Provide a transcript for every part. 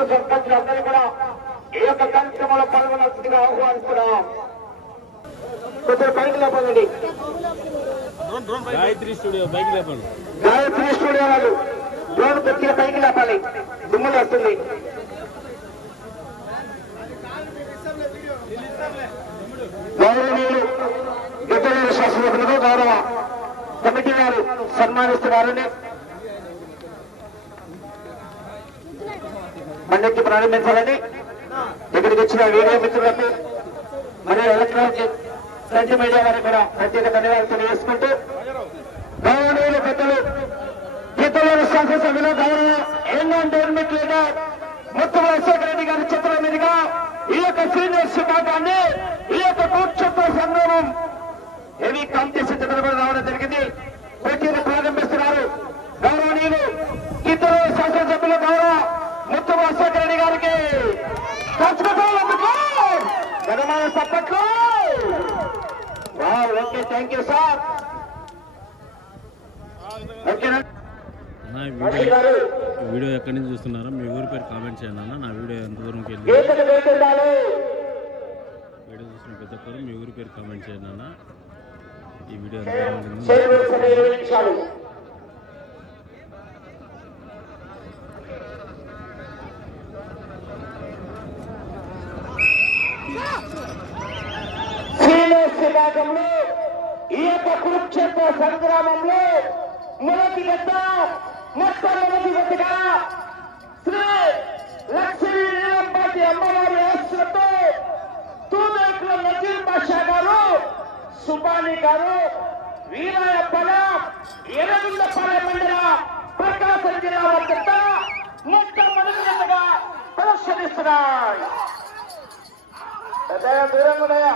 ఊరు సర్పంచులు అందరూ కూడా ఈ యొక్క కార్యక్రమంలో పాల్గొనాల్సిందిగా ఆహ్వానిస్తున్నాం. కొంచెం పైకి లేపండి. గాయత్రి స్టూడియో బైక్ లేపండి. గాయత్రి స్టూడియో వాళ్ళు డ్రోన్ కొద్దిగా పైకి లేపాలి. దుమ్ములు వస్తుంది గౌరవనీయులు గతంలో శాసనసభ్యులకు గౌరవ కమిటీ వారు సన్మానిస్తున్నారని పండుగకి ప్రారంభించాలని ఇక్కడికి వచ్చిన వీడియో మిత్రులకు మరియు ఎలక్ట్రానిక్ ప్రింట్ మీడియా వారికి కూడా ప్రత్యేక ధన్యవాదాలు తెలియజేసుకుంటూ గౌరవనీయులు పెద్దలు గీతలూరు శాసనసభ్యులు గౌరవ NN development leader Muthu Rajasekhara Reddy గారి చిత్రం మీదుగా ఈ యొక్క సీనియర్ విభాగాన్ని ఈ యొక్క కూర్చొత్త సంగ్రామం హెవీ కాంపిటీషన్ చిత్రం రావడం జరిగింది. ప్రక్రియ ప్రారంభిస్తున్నారు గౌరవనీయులు గీతలూరు శాసనసభ్యులు గౌరవ ముత్తు రాజశేఖర రెడ్డి గారికి సప్పట్లు! Okay thank you sir video ఎక్కడి నుంచి చూస్తున్నారో మీ ఊరి పేరు కామెంట్ చేయండి అన్న. నా వీడియో ఎంత దూరంకి వెళ్ళి గీతలు వేస్తుండాలి వీడియో చూసిన ప్రతి ఒక్కరు మీ ఊరి పేరు కామెంట్ చేయండి అన్న. ఈ వీడియో ఎంత దూరం ఉంటుందో చేయవలసిన ఇరవై నిమిషాలు సీనియర్స్ విభాగంలో ఈ యొక్క కురుక్షేత్ర సంగ్రామంలో మొదటి గద్ద మొత్తం మొదటి గద్దగా శ్రీ లక్ష్మీ నీలంపాటి అమ్మవారి ఆశ్రతో తూదేకుల నజీర్ బాషా గారు సుబాని గారు వీరాయప్పల ఎర్రగుండపాలెం మండల ప్రకాశం జిల్లా వద్ద మొట్టమొదటి గద్దగా ప్రదర్శనిస్తున్నాయి. దూరంగా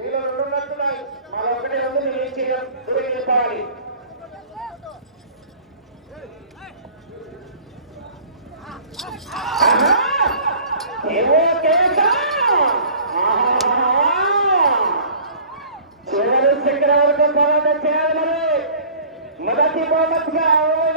నీలో రెండు ఉన్నట్టున్నాయి మన ఒకటి రెండు నీళ్ళు ఇచ్చి దూరం చెప్పాలి ఏమో చివరి చేయాలి మొదటి బహుమతిగా అరవై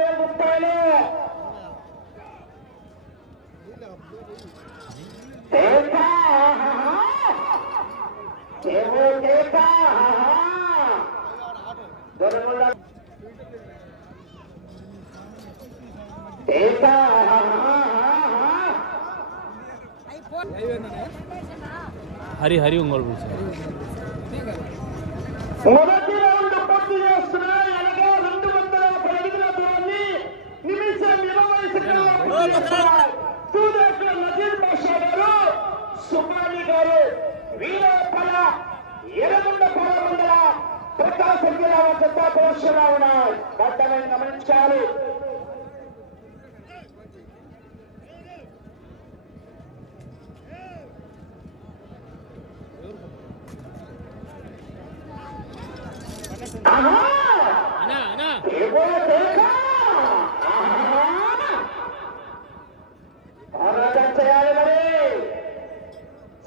హరి హరి ఒంగోలు పిలిచారు మొదటి రౌండ్ పూర్తి చేస్తున్నాయి అనగా రెండు వందల అడుగుల దూరాన్ని నిమిషం ఇరవై సెకండ్ల తూదేకుల నజీర్ బాషా గారు సుమాని గారు వీరపల ఎరగుండ మండల ప్రకాశం జిల్లా వద్ద ఉన్నాయి దట్టమైన గమనించాలి ఏవో తెలుసా? ఆహా! పోరాటం చేయాలి మరి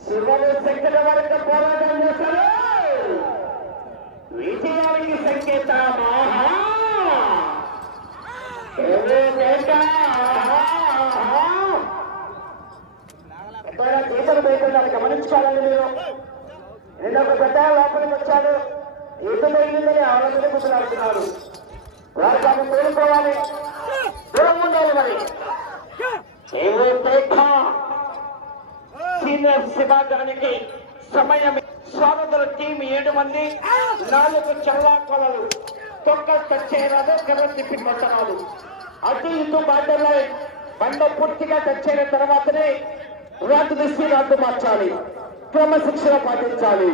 శివుడు శంకర వరకు పోరాటం చేస్తారు విజయానికి సంకేతం ఆహా! ఏవో తెలుసా? ఆహా! ఎక్కడైనా చేతులు పోయిపోయినారు గమనించుకోవాలండి మీరు నిన్న ఒక పెద్ద లోపలికి వచ్చాడు ఈత పోయిందని ఆలోచన కూర్చున్నారు వారు తాము కోరుకోవాలి దూరం ఉండాలి మరి సీనియర్ విభాగానికి సమయం స్వాతంత్ర టీం ఏడు మంది నాలుగు చల్లాకొలలు తొక్క టచ్చేరాదు కర్ర తిప్పి కొట్టరాదు. అటు ఇటు బాటలో బండ పూర్తిగా టచ్చైన తర్వాతనే రాటు తీసి రాటు మార్చాలి. క్రమశిక్షణ పాటించాలి.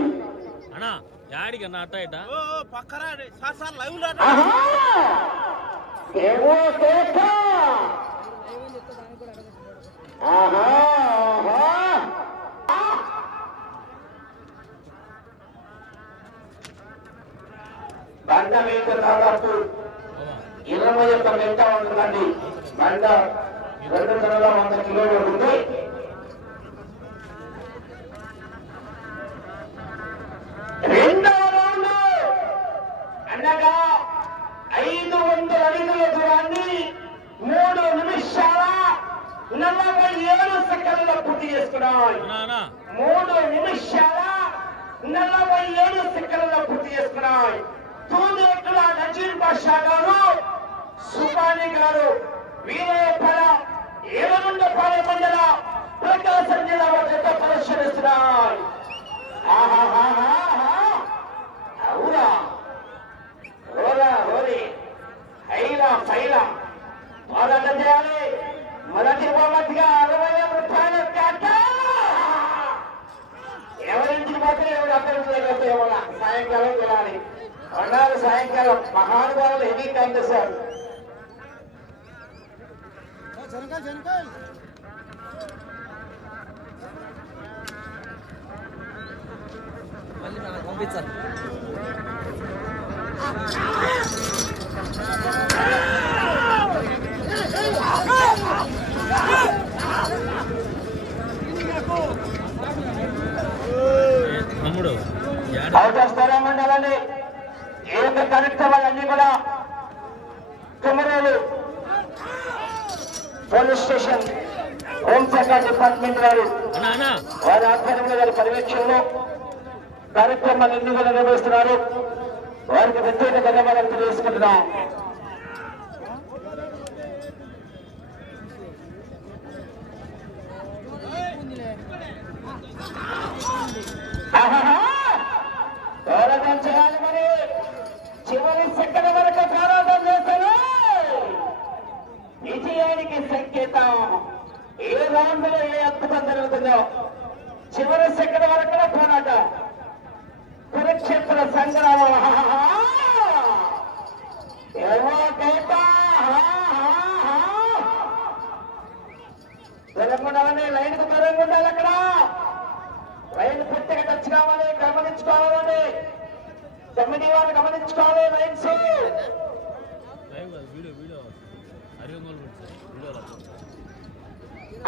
ఆహా! బండ మీద దాదాపు ఇరవై ఒక్క గంట ఉంటుందండి. బండ రెండు వందల వంద కిలోలు ఉంటుంది రెండవ రౌండ్. అనగా ఐదు వందల అడుగుల దూరాన్ని మూడు నిమిషాల నలభై ఏడు సెకండ్ల పూర్తి అన్నా మూడు నిమిషాల నలభై ఏడు సెకండ్ల పూర్తి తూదేకుల నజీర్ బాషా గారు సుబాని గారు వీరపల ఏడుగుండపాలె మండల ప్రకాశం జిల్లా జత పరిశీలిస్తున్నారు ఆహాహాహాహా. అవునా రోరా రోరి హైరా ఫైరా పోరాటం చేయాలి మొదటి బహుమతిగా అరవై వేల రూపాయలు కట్ట ఎవరింటికి పోతే ఎవరు అక్కడికి లేకపోతే ఎవరు సాయంకాలం వెళ్ళాలి అన్నారు సాయంకాలం మహానుభావులు హెవీ కాంపిటీషన్ పంపించాలి ఏ తమ్ముడు అవకాశం మండలండి ఏక కార్యక్రమాలన్నీ కూడా కుమరేలు పోలీస్ స్టేషన్ హోంశాఖ డిపార్ట్మెంట్ వారు వారి ఆధ్వర్యంలో వారి పర్యవేక్షణలో కూడా నిర్వహిస్తున్నారు? వారికి ప్రత్యేక ధన్యవాదాలు తెలియజేసుకుంటున్నాం! పోరాటం చేయాలి మరి చివరి సెకండ్ వరకు పోరాటం చేస్తారు విజయానికి సంకేతం ఏ రౌండ్లో ఏ అద్భుతం జరుగుతుందో చివరి సెకండ్ వరకు పోరాటం కురుక్షేత్ర సంగ్రామం ఆహాహా! ఏవో కేట! ఆహాహా! దూరంగా ఉండాలని లైన్ దూరంగా ఉండాలి అక్కడ లైన్ పూర్తిగా టచ్ కావాలి గమనించుకోవాలండి. కమిటీ వారు గమనించుకోవాలి లైన్స్ లైవ్ కాదు వీడియో వీడియో అరిగంగోలు పెట్టి వీడియో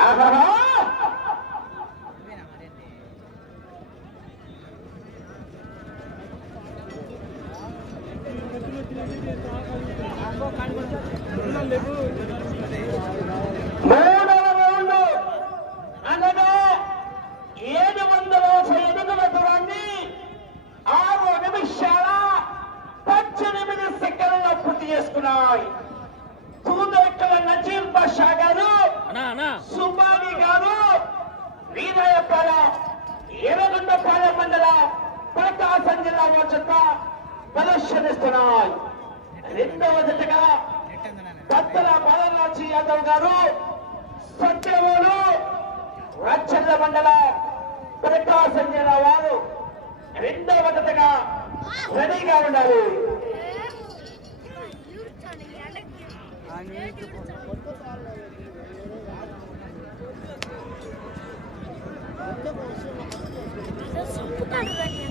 ఆహాహా! మూడవ రౌండ్ అనగా ఏడు వందల ఎనిమిదవ దూరాన్ని ఆరు నిమిషాల పద్దెనిమిది సెకండ్ల పూర్తి చేసుకున్నాయి తూదెక్కల నజీర్ బాషా గారు అన్నా అన్నా సుబ్బాని గారు వీరయ్యపాల ఎర్రగొండపాలెం మండల ప్రకాశం జిల్లా చెత్త ప్రదర్శనిస్తున్నాయి రెండవ జతగా కత్తల బాలరాజు యాదవ్ గారు సత్యములు రచ్చల్ల మండల ప్రకాశం జిల్లా వారు రెండవ జతగా రెడీగా ఉండాలి. సంపుతాడు కానీ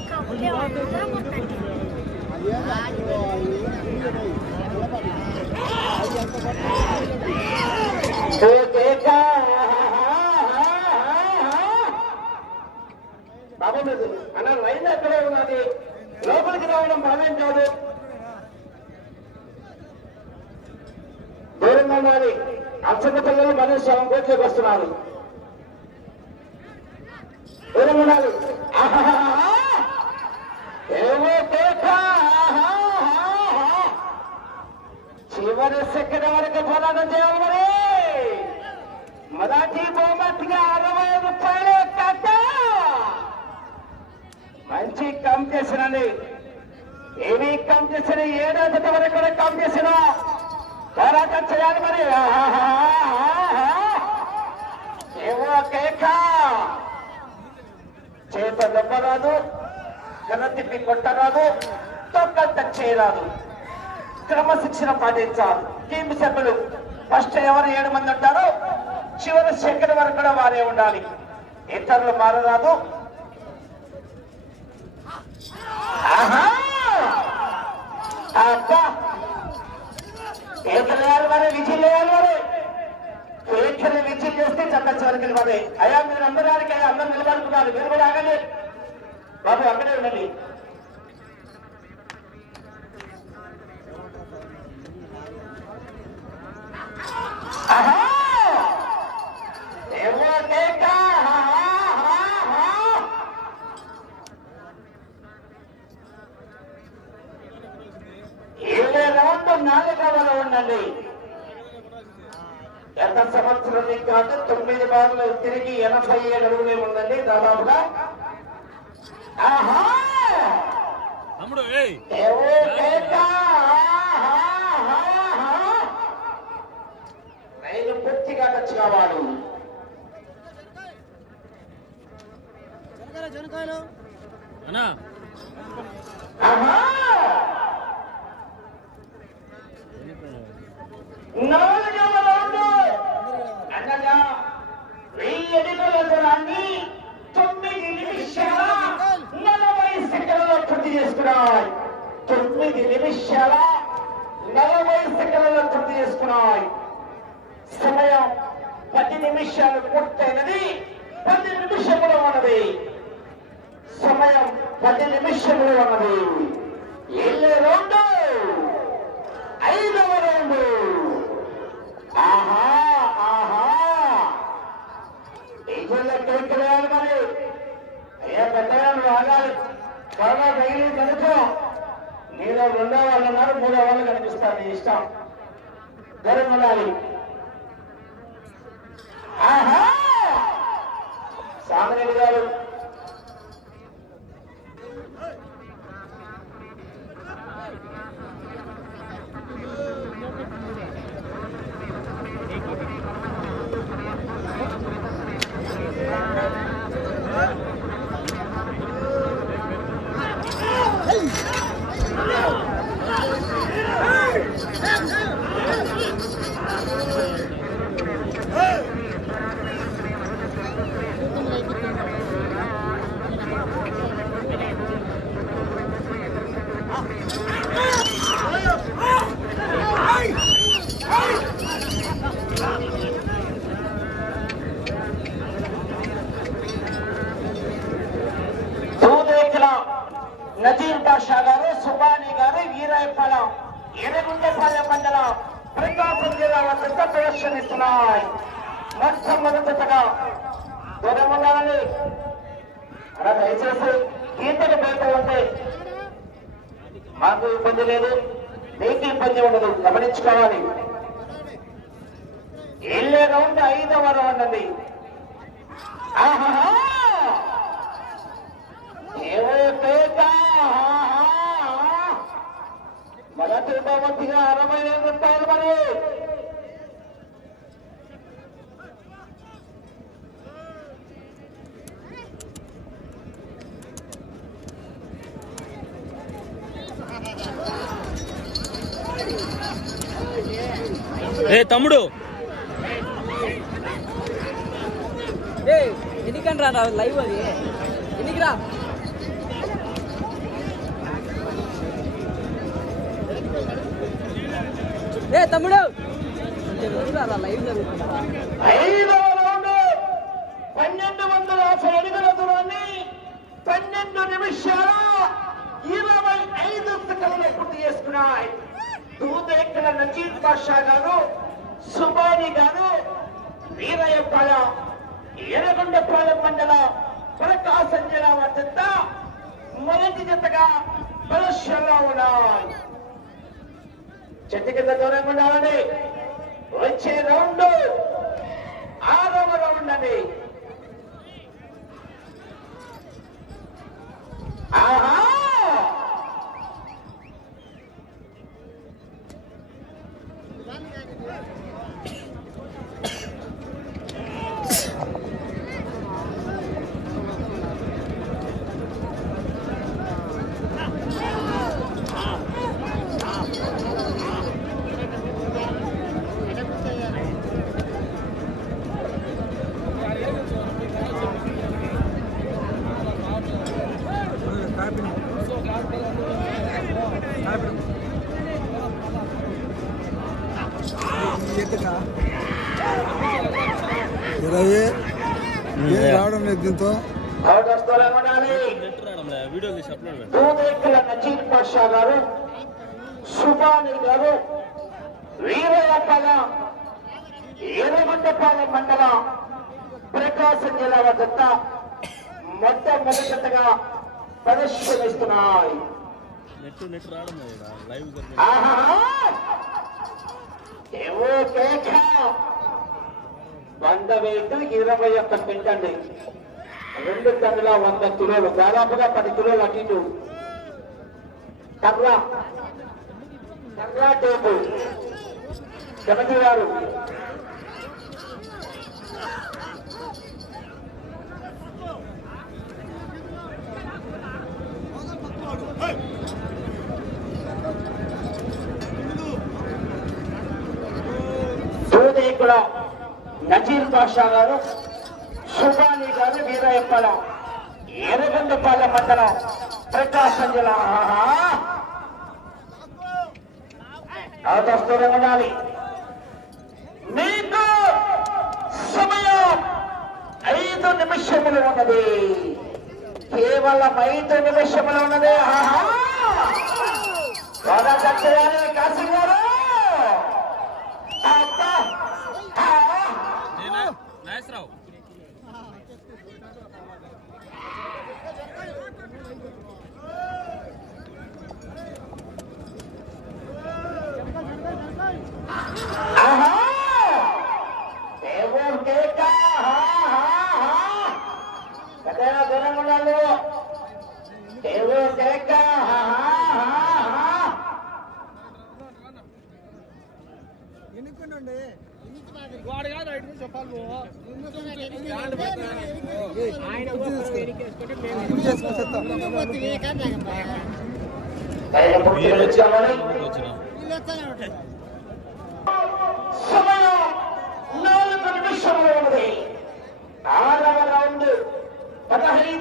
బాబు అన్న లైన్ ఎక్కడే ఉన్నది. లోపలికి రావడం భావ్యం కాదు. దూరంగా ఉండాలి. అచ్చక పిల్లలు మనిషి శవం కోట్లోకి వస్తున్నారు. దూరంగా ఉండాలి. ఆహాహాహా. ఏవో చివరి సెకండ్ వరకు పోరాటం చేయాలి మరి. మరాఠీ బహుమతిగా అరవై రూపాయలు మంచి కమ్ చేసినండి ఏమి కమ్ చేసిన వరకు కూడా కమ్ చేసిన పోరాటం చేయాలి మరి. ఆహాహాహా. ఏవో కేక చేత దెబ్బరాదు కర్ర తిప్పి కొట్టరాదు తొక్కలు టచ్ చేయరాదు. క్రమశిక్షణ పాటించాలి. టీం సభ్యులు ఫస్ట్ ఎవరు ఏడు మంది ఉంటారో చివరి సెకండ్ వరకు కూడా వారే ఉండాలి. ఇతరులు మారరాదు. ఆహా! మరి విజిల్ వేయాలి మరి. కేకలు విజిల్ చేస్తే మరి అయ్యా మీరు అందరానికి అయ్యా అందరూ నిలబడుతున్నారు మీరు కూడా ఆగండి. బాబు అక్కడే ఉండండి. ఆహా! నాలుగవ ఉండండి. ఎంత సంవత్సరం కాదు తొమ్మిది బాధలు తిరిగి ఎనభై ఏడు అడుగులే ఉందండి దాదాపుగా. రైలు పూర్తిగా ఖర్చు కావాలి ఆహా! అనగా వెయ్యి అడుగుల దూరాన్ని తొమ్మిది నిమిషాల నలభై సెకండ్లలో పూర్తి చేసుకున్నాయి. తొమ్మిది నిమిషాల నలభై సెకండ్లలో పూర్తి చేసుకున్నాయి. సమయం పది నిమిషాలు పూర్తయినది. పది నిమిషములు ఉన్నది. సమయం పది నిమిషములు ఉన్నది. ఏళ్ళ రెండు. ఐదవ రౌండ్. ఆహా ఆహా. డీజల్లో కేక్ వేయాలి మరి? అయ్యా పెద్దగా నువ్వు ఆగాలి త్వరగా తగిలి కనుకో నీలో రెండో వాళ్ళు ఉన్నారు మూడో వాళ్ళు కనిపిస్తారు నీ ఇష్టం. దూరం ఉండాలి. ఆహా! సామరెడ్డి గారు దూదేకుల నజీర్ బాషా గారు సుబాని గారు వీరాయపాలెం ఎనగుండపాలెం మండలం ప్రకాశం జిల్లా వద్ద ప్రదర్శనిస్తున్నాయి మొట్టమొదటిగా దూరం ఉండాలని అలా దయచేసి గీతకు బయట ఉంటే మాకు ఇబ్బంది లేదు మీకు ఇబ్బంది ఉండదు గమనించుకోవాలి వెళ్ళే రౌండ్ ఉంది మొదటి బహుమతిగా అరవై వేల రూపాయలు మరి. ఏ తమ్ముడు ఏ ఎన్నికండి రా లైవ్ అది. ఎన్నికి రా. ఏ తమ్ముడు! లైవ్ జరుగుతుందా? పన్నెండు వందల యాభై అడుగుల దూరాన్ని పన్నెండు నిమిషాల ఇరవై ఐదు సెకండ్లు పూర్తి చేసుకున్నాయి. దూదేకల నజీర్ బాషా గారు సుబాని గారు వీరయ్యపాలెం ఎర్రగొండపాలెం మండలం ప్రకాశం జిల్లా వద్ద మొదటి జతగా ప్రదర్శనలో ఉన్నాయి చెట్టు కింద దూరంగా ఉండాలని వచ్చే రౌండ్ ఆరవ రౌండ్ అండి. ఆహా! జిల్లాలో ఎర్రగొండపాలెం మండలం ప్రకాశం జిల్లాల జత మొట్టమొదటిగా ప్రదర్శనిస్తున్నాయి నెట్ వంద వెయిట్ ఇరవై ఒక్క పెంచండి రెండు టన్నుల వంద కిలోలు దాదాపుగా పది కిలోలు అటు ఇటు. కర్రా. టేబుల్ సెనగి గారు. నజీర్ బాషా గారు సుబాలి గారు వీరయ్యప్పల ఎర్రగొండపాల మండలం ప్రకాశం జిల్లా. ఆహా! అవతస్తూనే ఉండాలి. నీతో సమయం ఐదు నిమిషములు ఉన్నది. కేవలం ఐదు నిమిషములు ఉన్నది. కాశీ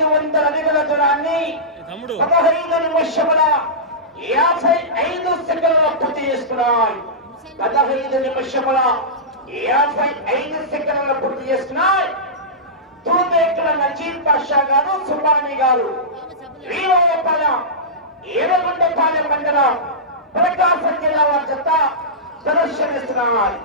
మంది ఓడించారు అధికుల పదహైదు నిమిషముల యాభై ఐదు సెకండ్లలో పూర్తి చేసుకున్నాయి పదహైదు నిమిషముల యాభై ఐదు సెకండ్లలో పూర్తి చేసుకున్నాయి తూర్పేకల నజీర్ పాషా గారు సుబాని గారు. రీవాలపాలెం ఏడగుంటపాలెం మండలం ప్రకాశం జిల్లా వారి చెత్త ప్రదర్శనిస్తున్నారు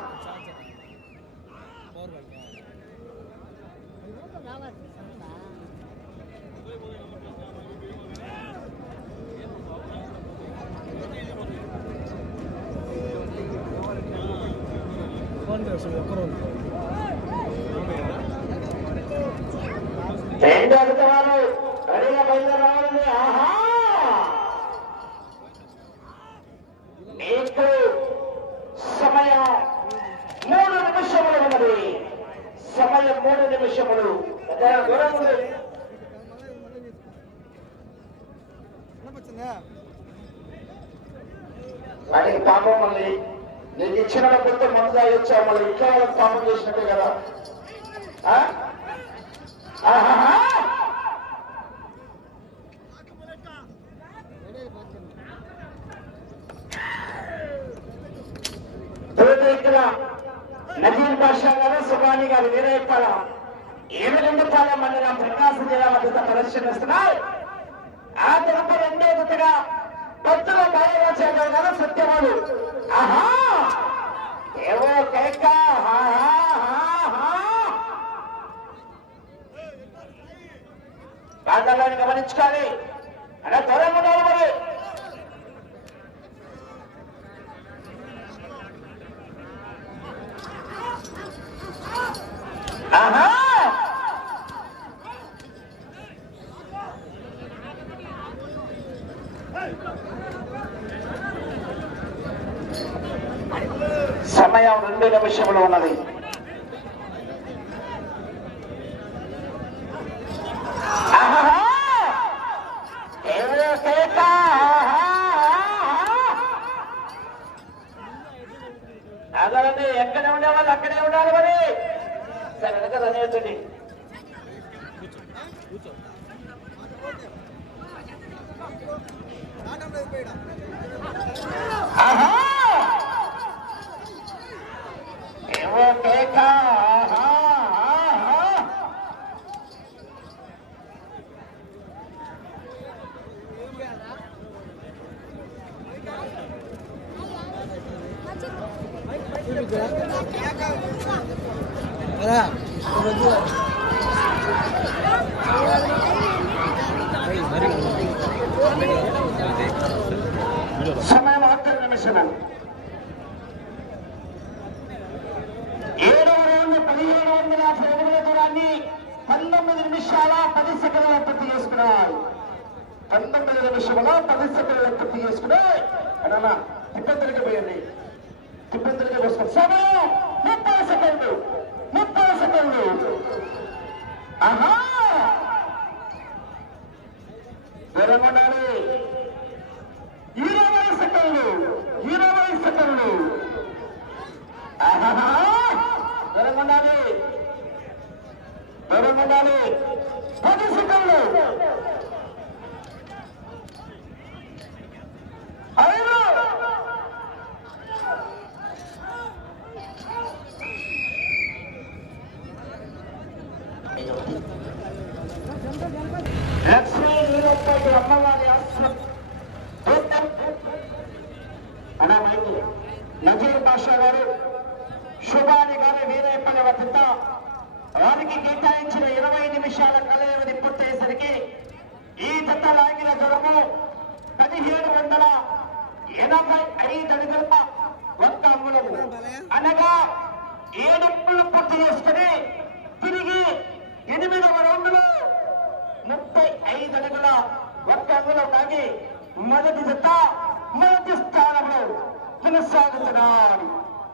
ఒక్కరోజు. సమయం రెండు నిమిషములు ఉన్నది. పంతొమ్మిది నిమిషముల పది సెకండ్ల పూర్తి చేసుకున్నాయి అన్నా తిప్పంతరికి పోయండి. తిప్పంతరికి పోసుకోండి సమయం ముప్పై సెకండ్లు ముప్పై సెకండ్లు. ఆహా! దూరంగా ఉండాలి. ఇరవై సెకండ్లు ఇరవై సెకండ్లు. ఆహా దూరంగా ఉండాలి. దూరంగా ఉండాలి. పది సెకండ్లు ఐదు లక్ష్మీ వీరప్పటి అమ్మవారి ఆశ్రమం అనా మైకి నజీర్ బాషా గారు శుభాని గారి వీరప్పని వద్ద వారికి కేటాయించిన ఇరవై నిమిషాల కలయవది పూర్తయ్యేసరికి ఈ జత లాగిన దూరము పదిహేడు వందల ఎనభై ఐదు అడుగుల ఒక్క అంగుళము అనగా ఏడు అంగుళం పూర్తి చేసుకుని తిరిగి ఎనిమిదవ రౌండ్లో ముప్పై ఐదు అడుగుల ఒక్క అంగుళం దాగి మొదటి జత మొదటి స్థానంలో కొనసాగుతున్నారు